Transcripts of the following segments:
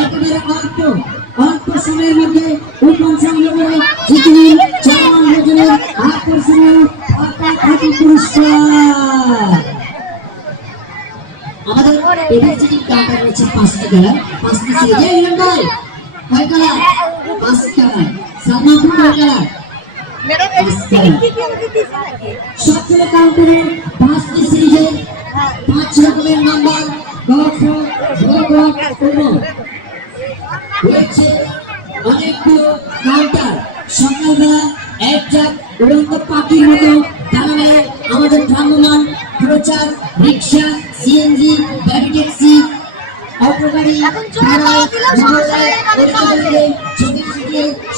একেবারে অল্প সময়ের মধ্যে উপন সংগ্রামে জিতে চাওয়ান ভোজনের আকর্ষণীয় পুরস্কার। আমাদের এভার্সিটি কাউন্টার রয়েছে 5টি কালার, 5টি সিরিজে ইরান ভাই কয় কালার? 5 কালার। সালমানপুর কয় কালার? সবচেয়ে কাউন্টারে 5টি সিরিজে 5 রকমের নাম্বার রয়েছে। অনেকগুলো কাউন্টার সকালবেলা এক জাত উড়ন্ত পাখির মতো দাঁড়াবে আমাদের ভ্রাম্যমান প্রচার রিক্সা, সিএনজি, গাড়ি, ট্যাক্সি, অটোগাড়ি,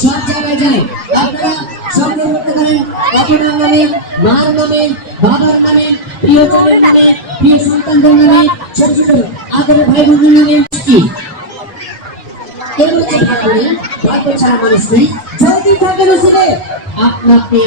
সব জায়গায় যায়। আপনারা সংগ্রহ করতে পারেন আপনার নামে, মার নামে, বাবার নামে, প্রিয়জনের নামে, প্রিয় সন্তানদের নামে, ছোট ছোট আদরের ভাই বোনদের নামে। আপনাকে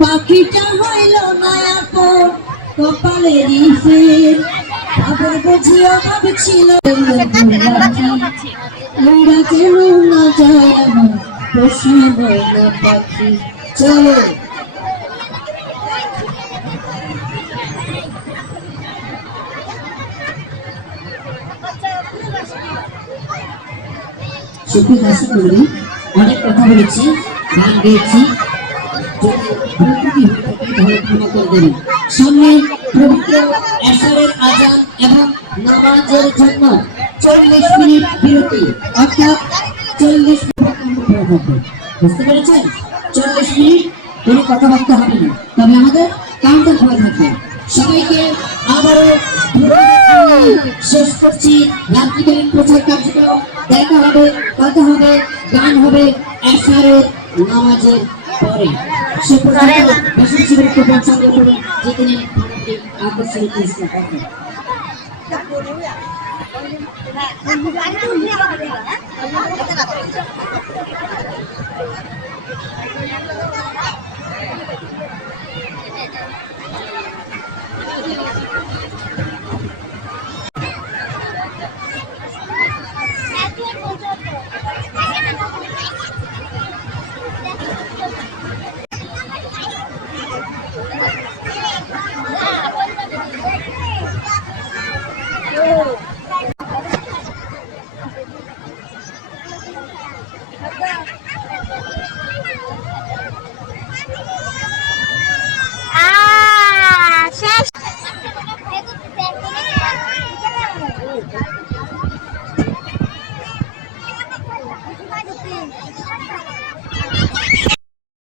পাখিটা হইল না কপালেরই ফের, আবার বুঝি অভাব ছিল ওরা কেন না যায় আমার প্রশ্ন ময়না পাখি। চলো সুপ্রিয় দর্শক মণ্ডলী, অনেক কথা বলেছি, গান গেয়েছি, সামনে পবিত্র এশারের আজান এবং নামাজের জন্য 40 মিনিট বিরতি, অর্থাৎ 40 মিনিট। বুঝতে পেরেছেন? 40 মিনিট কোনো কথাবার্তা হবে না, তবে আমাদের কাউন্টার খোলা থাকবে। সবাইকে আবারও শেষ করছি রাত্রিকালীন প্রচার কার্যক্রম। দেখা হবে, কথা হবে, গান হবে এশারের নামাজের পরে। সে পর্যন্ত বেশি বেশি করে সংগ্রহ করুন, যেতে নিন আকর্ষণীয় পুরস্কার পাবেন। Oh.